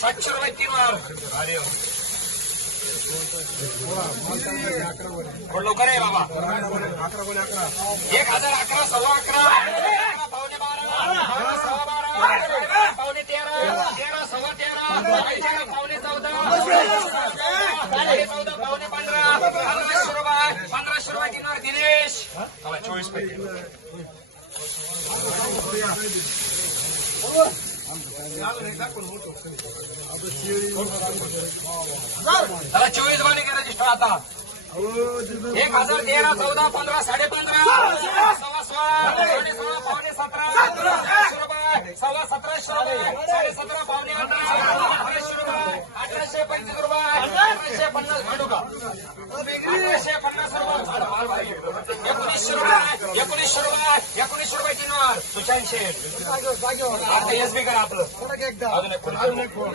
सातशे रुपये तीन वार. लवकर आहे बाबा. एक हजार अकरा सव्वा अकरा. पावणे बारा. सव्वा बारा पावणे तेरा. तेरा सव्वा तेरा. पावणे चौदा चौदा. पावणे पंधरा. पंधराशे रुपये पंधराशे रुपये दिनेश. चोवीस त्याला चोवीस वाले करायची स्टार आता. एक हजार तेरा चौदा पंधरा साडे पंधरा सव्वा सोळा साडे सोळा पावणे सतरा अठराशे सव्वा सतराशे रुपये साडे सतरा पावणे अठराशे अठराशे रुपये अठराशे पंचवीस रुपये अठराशे पन्नास भाडू का अठराशे पन्नास रुपये एकोणीसशे रुपये एकोणीसशे रुपये तीनवर सुशांत शेठ एस बी करा आपलं अजून एक फोन अजून एक फोन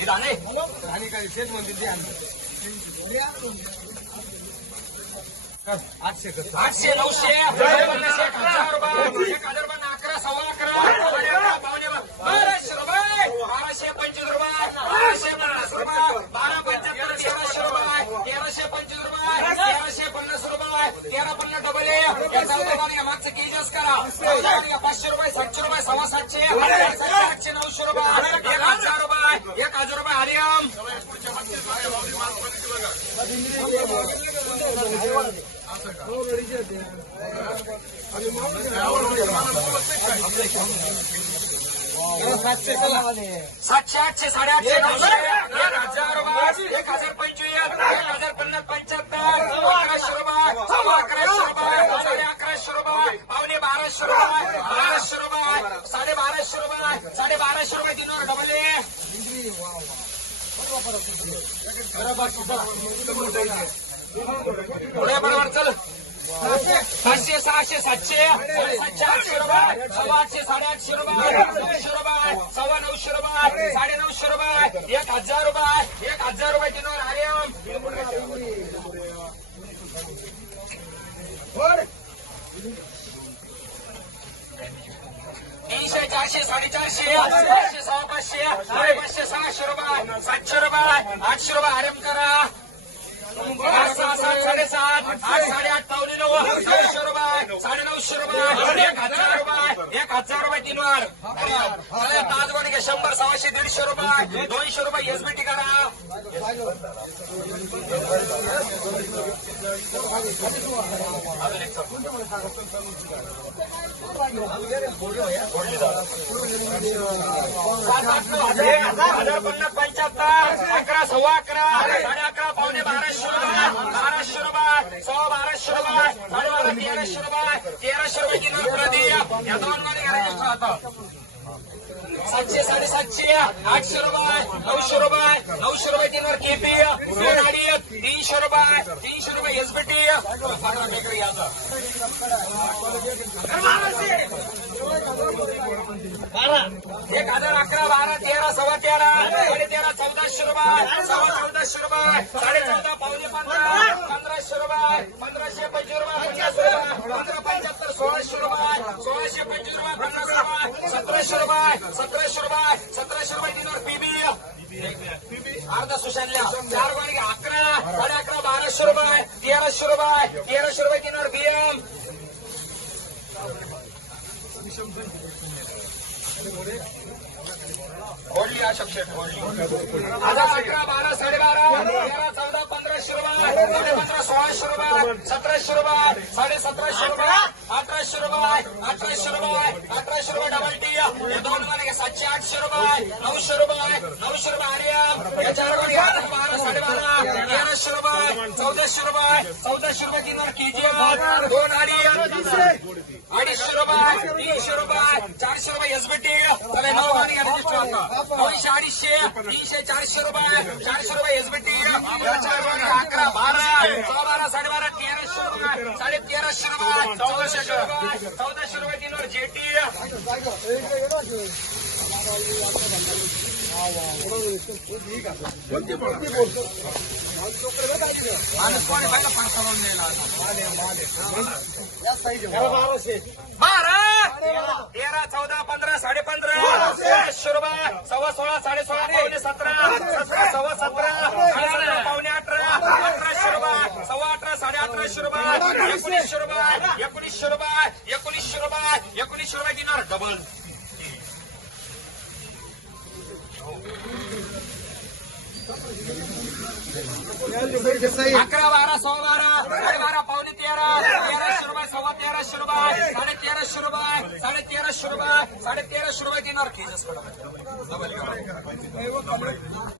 नाही आणि काय शेत मंदिर आठशे कर आठशे नऊशे पन्नास एक हजार रुपये एक हजार रुपये अकरा सव्वा अकरा साडे अकरा पावणे बारा, बाराशे रुपये बाराशे पंचवीस रुपये बाराशे पन्नास रुपये बारा पंच्याहत्तर तेराशे रुपये तेराशे पंचवीस रुपये तेराशे पन्नास रुपये तेरा पन्नास डबल एक चौदा मागचं केजीस करा चौदा वाले पाचशे रुपये सातशे रुपये सव्वा सातशे आठशे नऊशे रुपये एक हजार रुपये एक हजार रुपये हरियम सातशे सातशे आठशे साडेआठशे हजार. रुपये एक हजार पंचवीस एक हजार पन्नास पंच्याहत्तर अकराशे रुपये अकराशे रुपये साडे अकराशे रुपये पावणे बाराशे रुपये बाराशे रुपये साडे बाराशे रुपये साडे बाराशे रुपये दिनवर डबल. पुढे बरोबर चल. सातशे सहाशे सातशे सातशे आठशे रुपये सव्वा आठशे साडेआठशे रुपये नऊशे रुपये सव्वा नऊशे रुपये साडे नऊशे रुपये एक हजार रुपये एक हजार रुपये दिनवर आर्यम तीनशे चारशे साडेचारशे पाचशे सव्वा पाचशे साडेपाचशे सहाशे रुपये सातशे रुपये आठशे रुपये आराम करा. सहा सात साडेसात आठ साडेआठ रुपये साडे नऊशे रुपये एक हजार रुपये एक हजार रुपये शंभर सहाशे दीडशे रुपये दोनशे रुपये एसबीटी करा हजार पन्नास पंच्याहत्तर अकरा सव्वा अकरा साडे अकरा पावणे बाराशे रुपये बाराशे रुपये सव्वा रुपये साडेबारा तेराशे रुपये तेराशे रुपये किलो प्रदीप या दोन मध्ये घालायचे आता सातशे साडेसातशे आठशे रुपये नऊशे रुपये नऊशे रुपये तीनवर केपी दोन अडीच तीनशे रुपये तीनशे रुपये एसबीटी पंधरा बेकरी याचा एक हजार अकरा बारा तेरा सव्वा तेरा साडे तेरा चौदाशे रुपये सव्वा चौदाशे रुपये साडे चौदा पावणे पंधरा पंधराशे रुपये पंधराशे पंचवीस रुपये पन्नास रुपये पंधरा पंच्याहत्तर सोळाशे रुपये सोळाशे पंचवीस रुपये पन्नास रुपये सतराशे रुपये सतराशे रुपये सतराशे रुपये दिनवर पीबी अर्धा सुशांतल्या चार वाणी अकरा साडे अकरा बाराशे रुपये तेराशे रुपये तेराशे रुपये किनार बीएम ओढली अशोक शब्द आता हजार अकरा बारा साडेबारा तेरा चौदा पंधराशे रुपये पंधरा सोळाशे रुपये सतराशे रुपये साडे सतराशे रुपये अठराशे रुपये अठराशे रुपये अठराशे रुपये डबल टी हे दोन मध्ये सातशे आठशे रुपये नऊशे रुपये नऊशे रुपये आर्यम या चारमध्ये हजार बारा साडेबारा तेराशे रुपये चौदाशे रुपये चौदाशे रुपये तीनवर केजी दोन अडीच अडीचशे रुपये तीनशे रुपये चारशे रुपये एसबीटी चला नऊ आणि घ्या दोनशे अडीचशे तीनशे चारशे रुपये चारशे रुपये एसबीटी चार अकरा बारा सोळा बारा साडेबारा तेराशे रुपये साडे तेराशे रुपये चौदाशे रुपये चौदाशे रुपये तेरा चौदा पंधरा साडे पंधरा सोळाशे रुपये सव्वा सोळा रुपये एकोणीसशे रुपये एकोणीसशे रुपये एकोणीसशे रुपये एकोणीसशे डबल अकरा बारा सव्वा बारा. साडे बारा पावणे तेरा. तेराशे रुपये सव्वा तेराशे रुपये साडे तेराशे रुपये साडे तेराशे रुपये साडे तेराशे रुपये घेणार केजस